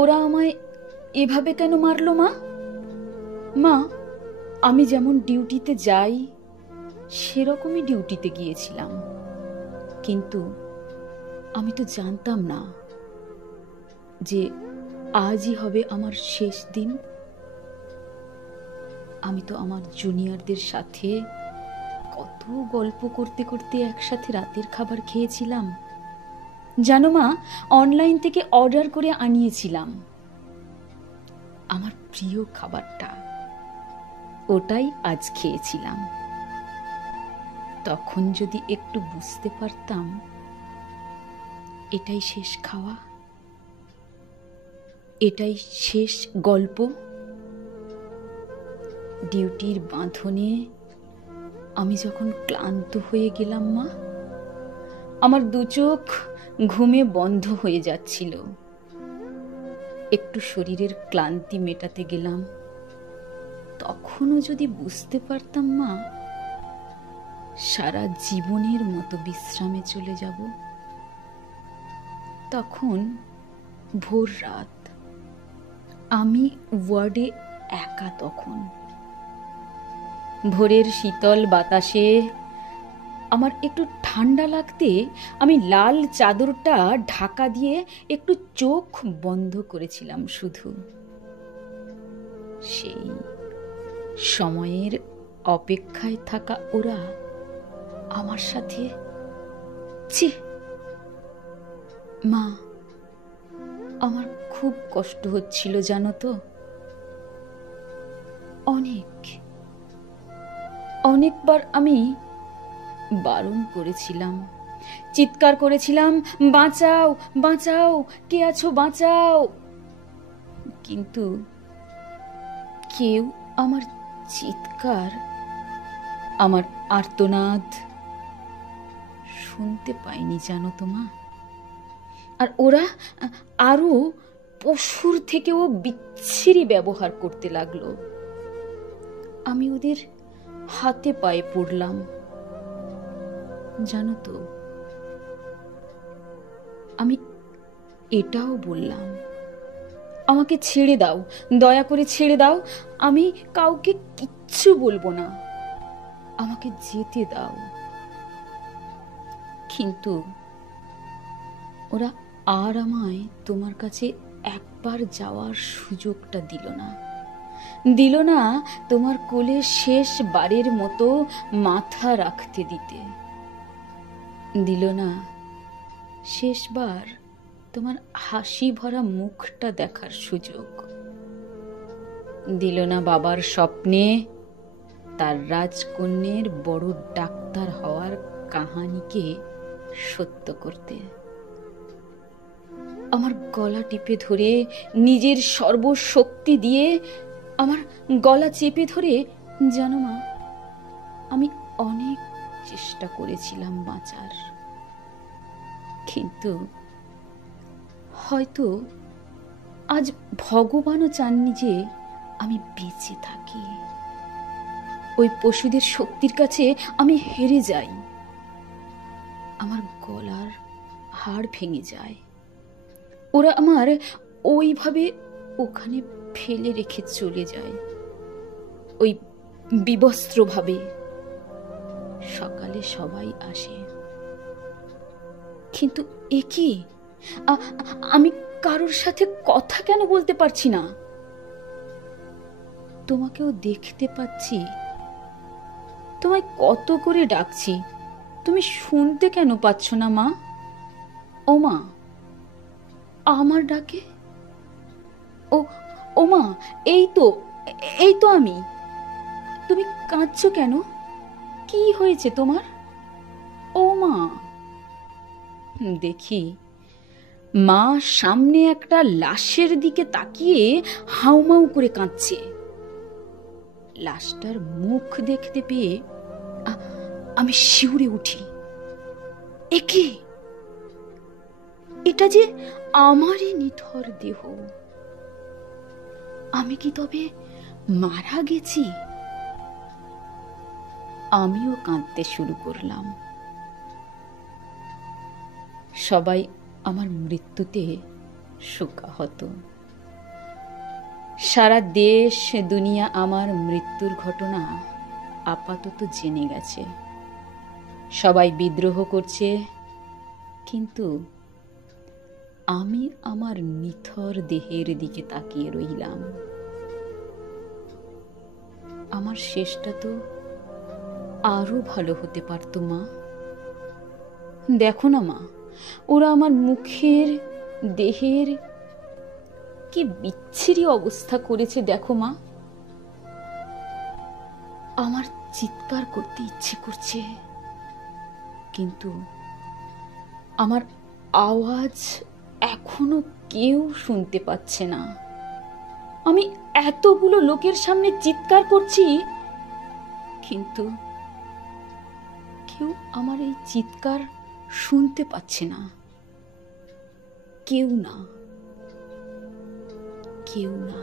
ওরা আমায় এভাবে কেন মারলো মা? মা, আমি যেমন ডিউটিতে যাই সেরকমই ডিউটিতে গিয়েছিলাম, কিন্তু আমি তো জানতাম না যে আজই হবে আমার শেষ দিন। আমি তো আমার জুনিয়রদের সাথে কত গল্প করতে করতে একসাথে রাতের খাবার খেয়েছিলাম। জানো মা, অনলাইন থেকে অর্ডার করে আনিয়েছিলাম আমার প্রিয় খাবারটা, ওটাই আজ খেয়েছিলাম। তখন যদি একটু বুঝতে পারতাম এটাই শেষ খাওয়া, এটাই শেষ গল্প। ডিউটির বাঁধনে আমি যখন ক্লান্ত হয়ে গেলাম মা, আমার দু চোখ ঘুমে বন্ধ হয়ে যাচ্ছিল, একটু শরীরের ক্লান্তি মেটাতে গেলাম, তখনও যদি বুঝতে পারতাম মা সারা জীবনের মতো বিশ্রামে চলে যাব। তখন ভোর রাত, আমি ওয়ার্ডে একা। তখন ভোরের শীতল বাতাসে আমার একটু ঠান্ডা লাগতে আমি লাল চাদরটা ঢাকা দিয়ে একটু চোখ বন্ধ করেছিলাম শুধু। সেই সময়ের অপেক্ষায় থাকা ওরা আমার সাথে, ছি মা, আমার খুব কষ্ট হচ্ছিল জানো তো। অনেকবার আমি বারণ করেছিলাম, চিৎকার করেছিলাম, বাঁচাও বাঁচাও, কে আছো বাঁচাও, কিন্তু কেউ আমার চিৎকার, আমার আর্তনাদ শুনতে পায়নি জানো তো মা। আর ওরা আরো পশুর থেকেও বিচ্ছিরি ব্যবহার করতে লাগলো। আমি ওদের হাতে পায়ে পড়লাম জানো তো। আমি এটাও বললাম, আমাকে ছেড়ে দাও, দয়া করে ছেড়ে দাও, আমি কাউকে কিচ্ছু বলবো না, আমাকে যেতে দাও। কিন্তু ওরা আর আমায় তোমার কাছে একবার যাওয়ার সুযোগটা দিল না তোমার কোলে শেষ বারের মতো মাথা রাখতে দিতে, দিল না শেষবার তোমার হাসি ভরা মুখটা দেখার সুযোগ, দিল না বাবার স্বপ্নে তার রাজকন্যের বড় ডাক্তার হওয়ার কাহানিকে সত্য করতে। আমার গলা টিপে ধরে, নিজের সর্বশক্তি দিয়ে আমার গলা চেপে ধরে, জানো মা, আমি অনেক চেষ্টা করেছিলাম বাঁচার, কিন্তু হয়তো আজ ভগবানও চাননি যে আমি বেঁচে থাকি। ওই পশুদের শক্তির কাছে আমি হেরে যাই, আমার গলার হাড় ভেঙে যায়, ওরা আমার ওইভাবে ওখানে ফেলে রেখে চলে যায়, ওই বিবস্ত্রভাবে। সকালে সবাই আসে, কিন্তু এ কি, আমি কারোর সাথে কথা কেন বলতে পারছি না? তোমাকেও দেখতে পাচ্ছি, তোমায় কত করে ডাকছি, তুমি শুনতে কেন পাচ্ছ না মা? ও মা, আমার ডাকে, ও মা, এই তো আমি। তুমি কাঁদছো কেন? কি হয়েছে তোমার? ও মা। দেখি মা সামনে একটা লাশের দিকে তাকিয়ে হাউমাউ করে কাঁদছে। লাশটার মুখ দেখতে পেয়ে আমি শিউরে উঠি। এ কি? এটা যে আমারই নিথর দেহ। আমি কি তবে মারা গেছি? আমিও কাঁদতে শুরু করলাম। সবাই আমার মৃত্যুতে শোকাহত। সারা দেশ দুনিয়া আমার মৃত্যুর ঘটনা আপাতত জেনে গেছে। সবাই বিদ্রোহ করছে, কিন্তু আমি আমার নিথর দেহের দিকে তাকিয়ে রইলাম। আমার শেষটা তো আরো ভালো হতে পারত মা। দেখো না মা, ওরা আমার মুখের, দেহের কি বিচ্ছিরি অবস্থা করেছে দেখো মা। আমার চিৎকার করতে ইচ্ছে করছে, কিন্তু আমার আওয়াজ এখনো কেউ শুনতে পাচ্ছে না। আমি এতগুলো লোকের সামনে চিৎকার করছি, কিন্তু কেউ আমার এই চিৎকার শুনতে পাচ্ছে না। কেউ না, কেউ না।